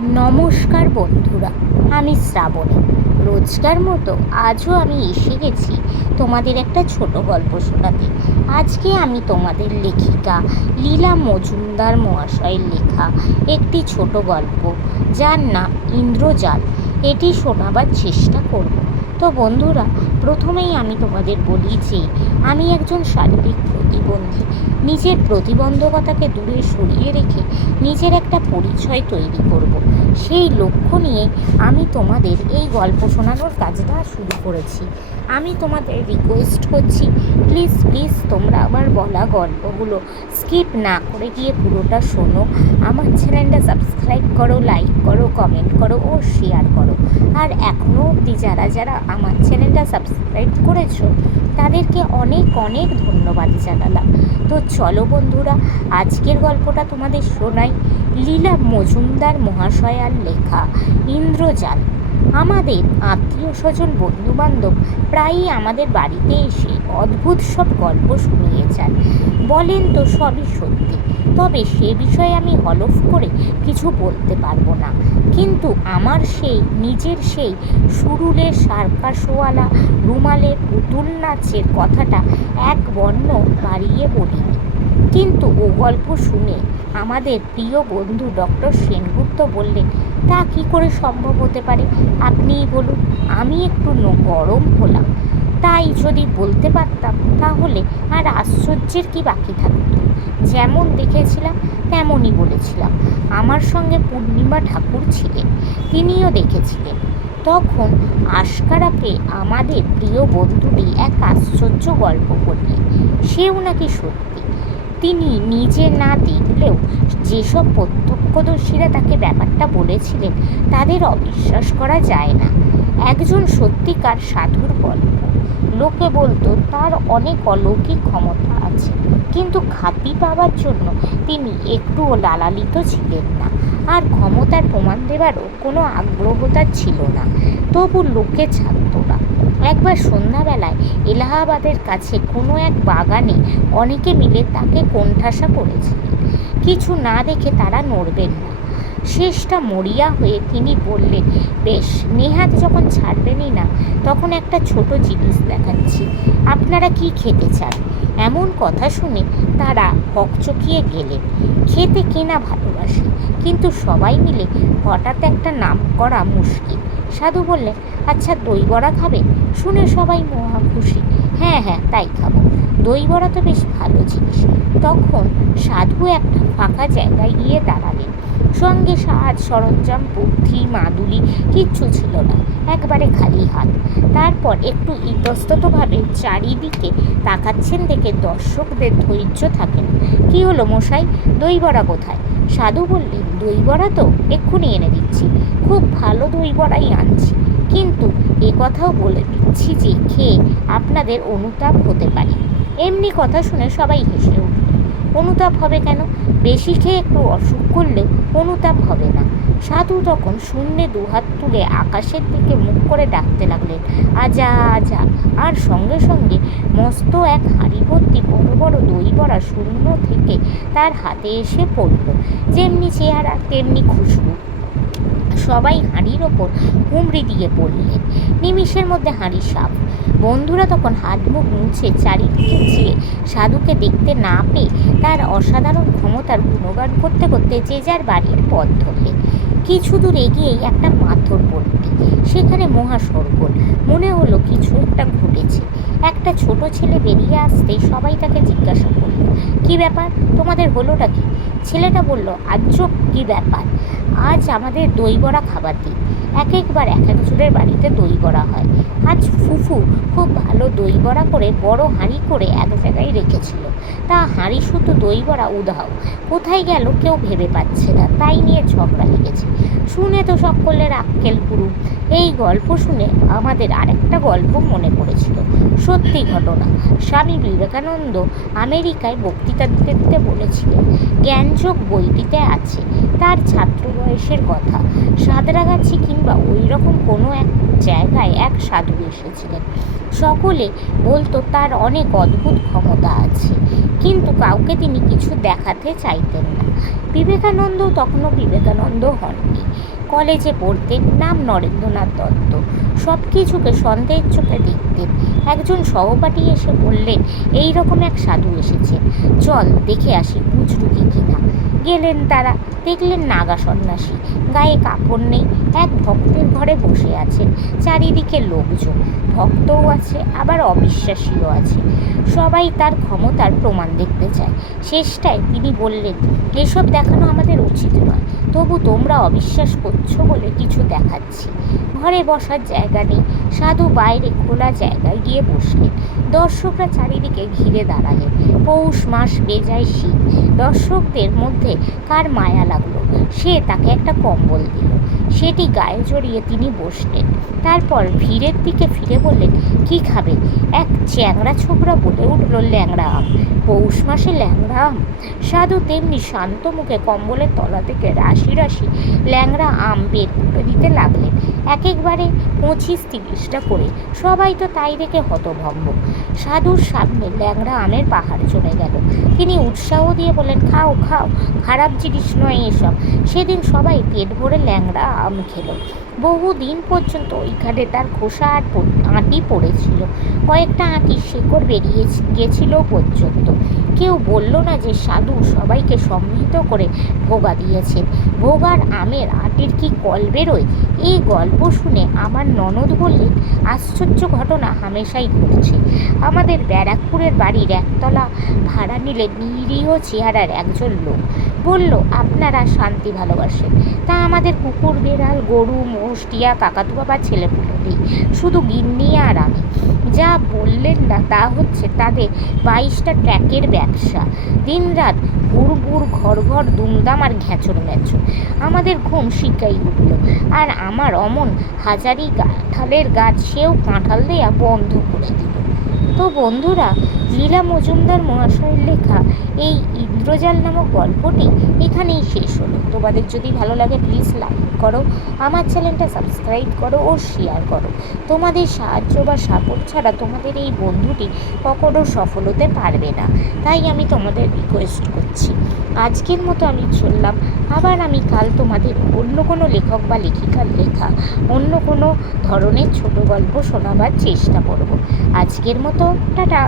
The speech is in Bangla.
নমস্কার বন্ধুরা, আমি শ্রাবণী। রোজকার মতো আজও আমি এসে গেছি তোমাদের একটা ছোট গল্প শোনাতে। আজকে আমি তোমাদের লেখিকা লীলা মজুমদার মহাশয়ের লেখা একটি ছোট গল্প, যার নাম ইন্দ্রজাল। এটি শোনাবার চেষ্টা করব। তো বন্ধুরা, প্রথমেই আমি তোমাদের বলি যে আমি একজন শারীরিক প্রতিবন্ধী নিজের প্রতিবন্ধকতাকে দূরে সরিয়ে রেখে নিজের একটা পরিচয় তৈরি করব। সেই লক্ষ্য নিয়ে আমি তোমাদের এই গল্প শোনানোর কাজটা শুরু করেছি। আমি তোমাদের রিকোয়েস্ট করছি প্লিজ প্লিজ তোমরা আমার বলা গল্পগুলো স্কিপ না করে গিয়ে পুরোটা শোনো। আমার চ্যানেলটা সাবস্ক্রাইব করো লাইক করো কমেন্ট করো ও শেয়ার করো। আর এখনও অবধি যারা যারা আমার চ্যানেলটা সাবস্ক্রাইব করেছ, তাদেরকে অনেক অনেক ধন্যবাদ জানালাম। তো চলো বন্ধুরা, আজকের গল্পটা তোমাদের শোনাই। লীলা মজুমদার মহাশয়ার লেখা ইন্দ্রজাল। আমাদের আত্মীয় স্বজন বন্ধুবান্ধব প্রায়ই আমাদের বাড়িতে এসে অদ্ভুত সব গল্প শুনিয়ে যান বলেন তো সবই সত্যি। তবে সে বিষয়ে আমি হলফ করে কিছু বলতে পারব না। কিন্তু আমার সেই, নিজের সেই সুরুলের সার্কাসওয়ালা রুমালের পুতুল নাচের কথাটা এক বর্ণ বাড়িয়ে বলিনি। কিন্তু ও গল্প শুনে আমাদের প্রিয় বন্ধু ডক্টর সেনগুপ্ত বললেন, তা কী করে সম্ভব হতে পারে? আপনিই বলুন, আমি একটু গরম হলাম। তাই যদি বলতে পারতাম, তাহলে আর আশ্চর্যের কি বাকি থাকত? যেমন দেখেছিলাম, তেমনই বলেছিলাম। আমার সঙ্গে পূর্ণিমা ঠাকুর ছিলেন, তিনিও দেখেছিলেন। তখন আশকারাকে আমাদের প্রিয় বন্ধুটি এক আশ্চর্য গল্প বললেন, সেও নাকি সত্যি? তিনি নিজে না দেখলেও যেসব প্রত্যক্ষদর্শীরা তাকে ব্যাপারটা বলেছিলেন, তাদের অবিশ্বাস করা যায় না। একজন সত্যিকার সাধুর গল্প। লোকে বলতো, তার অনেক অলৌকিক ক্ষমতা আছে, কিন্তু খাতি পাওয়ার জন্য তিনি একটুও লালালিত ছিলেন না। আর ক্ষমতার প্রমাণ দেওয়ারও কোনো আগ্রহতা ছিল না। তবু লোকে ছাড়ত না। একবার সন্ধ্যাবেলায় এলাহাবাদের কাছে কোনো এক বাগানে অনেকে মিলে তাকে কোণঠাসা করেছিলেন কিছু না দেখে তারা নড়বেন না। শেষটা মরিয়া হয়ে তিনি বললেন, বেশ, নেহাত যখন ছাড়বেনই না, তখন একটা ছোট জিনিস দেখাচ্ছি। আপনারা কি খেতে চান? এমন কথা শুনে তারা হকচকিয়ে গেলেন। খেতে কেনা ভালোবাসে, কিন্তু সবাই মিলে হঠাৎ একটা নাম করা মুশকিল। সাধু বললেন আচ্ছা দই বড়া খাবে? শুনে সবাই মহা খুশি। হ্যাঁ হ্যাঁ তাই খাব। দই বড়া তো বেশ ভালো জিনিস। তখন সাধু একটা ফাঁকা জায়গায় গিয়ে দাঁড়ালেন। সঙ্গে সাজ, সরঞ্জাম, বুদ্ধি, মাদুলি কিচ্ছু ছিল না, একবারে খালি হাত। তারপর একটু ইতস্ততভাবে চারিদিকে তাকাচ্ছেন দেখে দর্শকদের ধৈর্য থাকেন। কী হলো মশাই? দই বড়া কোথায়? সাধু বললেন, দই বড়া তো এক্ষুনি এনে দিচ্ছি। খুব ভালো দই বড়াই আনছি। কিন্তু এ কথাও বলে দিচ্ছি যে খেয়ে আপনাদের অনুতাপ হতে পারে। এমনি কথা শুনে সবাই হেসে উঠল। অনুতাপ হবে কেন? বেশি খেয়ে একটু অসুখ করলেও অনুতাপ হবে না। সাধু তখন শূন্যে দুহাত তুলে আকাশের দিকে মুখ করে ডাকতে লাগলেন, আজা আজা। আর সঙ্গে সঙ্গে মস্ত এক হাঁড়ি ভর্তি বড় বড় দই বড়া শূন্য থেকে তার হাতে এসে পড়ল। যেমনি চেহারা, তেমনি খুশবু। সবাই হাঁড়ির ওপর হুমড়ি দিয়ে পড়লেন। নিমিষের মধ্যে হাঁড়ি সাপ। বন্ধুরা তখন হাত মুখ মুছে চারিদিকে চেয়ে সাধুকে দেখতে না পেয়ে তার অসাধারণ ক্ষমতার গুণগান করতে করতে যে যার বাড়ির পথ ধরলেন। কিছু দূর এগিয়েই একটা পাথর পড়বে সেখানে মহাসরগোল মনে হলো কিছু একটা ঘটেছে। একটা ছোট ছেলে বেরিয়ে আসতে সবাই তাকে জিজ্ঞাসা করল, কি ব্যাপার? তোমাদের হলোটা কি? ছেলেটা বলল আজ কি ব্যাপার? আজ আমাদের দই বড়া খাবার দিন। এক একবার এক একজনের বাড়িতে দই বড়া হয়। আজ ফুফু খুব ভালো দই বড়া করে বড় হাঁড়ি করে এক জায়গায় রেখেছিল। তা হাঁড়ি শুধু দই বড়া উধাও। কোথায় গেল কেউ ভেবে পাচ্ছে না। তাই নিয়ে ঝগড়া লেগেছে। শুনে তো সকলের আক্কেল পুরু এই গল্প শুনে আমাদের আরেকটা গল্প মনে পড়েছিল। সত্যি ঘটনা। স্বামী বিবেকানন্দ আমেরিকায় বক্তৃতা দিতে দিতে বলেছিলেন জ্ঞানযোগ বইটিতে আছে, তার ছাত্র বয়সের কথা। সাঁতরাগাছি কিংবা ওই রকম কোনো এক জায়গায় সাধু এসেছিলেন। সকলে বলতো, তার অনেক অদ্ভুত ক্ষমতা আছে, কিন্তু কাউকে তিনি কিছু দেখাতে চাইতেন না। বিবেকানন্দ তখনও বিবেকানন্দ হননি। কলেজে পড়তেন, নাম নরেন্দ্রনাথ দত্ত। সব কিছুকে সন্দেহের চোখে দেখতেন। একজন সহপাঠী এসে বললেন এই রকম এক সাধু এসেছেন চল, দেখে আসি বুঝলু কি কিনা। গেলেন তারা। দেখলেন নাগা সন্ন্যাসী। গায়ে কাপড় নেই, এক ভক্তের ঘরে বসে আছেন। চারিদিকে লোকজন, ভক্তও আছে, আবার অবিশ্বাসীও আছে। সবাই তার ক্ষমতার প্রমাণ দেখতে চায়। শেষটায় তিনি বললেন, এসব দেখানো আমাদের উচিত নয়। তবু তোমরা অবিশ্বাস করছ বলে কিছু দেখাচ্ছি। ঘরে বসার জায়গা নেই। সাধু বাইরে খোলা জায়গায় গিয়ে বসলেন। দর্শকরা চারিদিকে ঘিরে দাঁড়ালেন। পৌষ মাস বেজায় শীত। দর্শকদের মধ্যে কার মায়া লাগল? সে তাকে একটা কম্বল দিল। সেটি গায়ে জড়িয়ে তিনি বসলেন। তারপর ভিড়ের দিকে ফিরে বললেন, কি খাবে? এক চ্যাংড়া ছোকরা বলে উঠল ল্যাংড়া আম। পৌষ মাসে ল্যাংড়া আম? সাধু তেমনি শান্ত মুখে কম্বলের তলা থেকে রাশি রাশি ল্যাংড়া আম বের করে দিতে লাগলেন। এক একবারে পঁচিশ তিরিশটা করে। সবাই তো তাই দেখে হতভম্ব। সাধুর সামনে ল্যাংড়া আমের পাহাড় চলে গেল। তিনি উৎসাহ দিয়ে বলেন খাও খাও, খারাপ জিনিস নয় এসব। সেদিন সবাই পেট ভরে ল্যাংড়া আম খেলো। বহুদিন পর্যন্ত ওইখানে তার খোসা আর আঁটি পড়েছিল। কয়েকটা আঁটি শেকড় বেরিয়ে গেছিল পর্যন্ত। কেউ বলল না যে সাধু সবাইকে সম্মিলিত করে ভোগা দিয়েছেন ভোগার আমের আটির কি কল বেরোয়? এই গল্প শুনে আমার ননদ বললেন, আশ্চর্য ঘটনা হামেশাই ঘটছে। আমাদের ব্যারাকপুরের বাড়ির একতলা ভাড়া নিলে নিরীহ চেহারার একজন লোক। বলল, আপনারা শান্তি ভালোবাসেন। তা আমাদের কুকুর, বেড়াল, গরু, মোষ, টিয়া কাকাতুয়া বা ছেলেপুলে নেই শুধু গিন্নি আর আমি। যা বললেন না তা হচ্ছে তাদের বাইশটা ট্র্যাকের ব্যবসা। দিনরাত গুড় ঘর ঘর দুমদাম আর ঘ্যাঁচর ম্যাচর। আমাদের ঘুম শিকাই উঠল। আর আমার অমন হাজারি কাঁঠালের গাছ সেও কাঁঠাল দেয়া বন্ধ করে দিল। তো বন্ধুরা, লীলা মজুমদার মহাশয়ের লেখা এই ইন্দ্রজাল নামক গল্পটি এখানেই শেষ হলো। তোমাদের যদি ভালো লাগে প্লিজ লাইক করো, আমার চ্যানেলটা সাবস্ক্রাইব করো ও শেয়ার করো। তোমাদের সাহায্য বা সাপোর্ট ছাড়া তোমাদের এই বন্ধুটি কখনো সফল হতে পারবে না। তাই আমি তোমাদের রিকোয়েস্ট করছি। আজকের মতো আমি চললাম। আবার আমি কাল তোমাদের অন্য কোনো লেখক বা লেখিকার লেখা, অন্য কোনো ধরনের ছোট গল্প শোনাবার চেষ্টা করব। আজকের মতো, টাটা!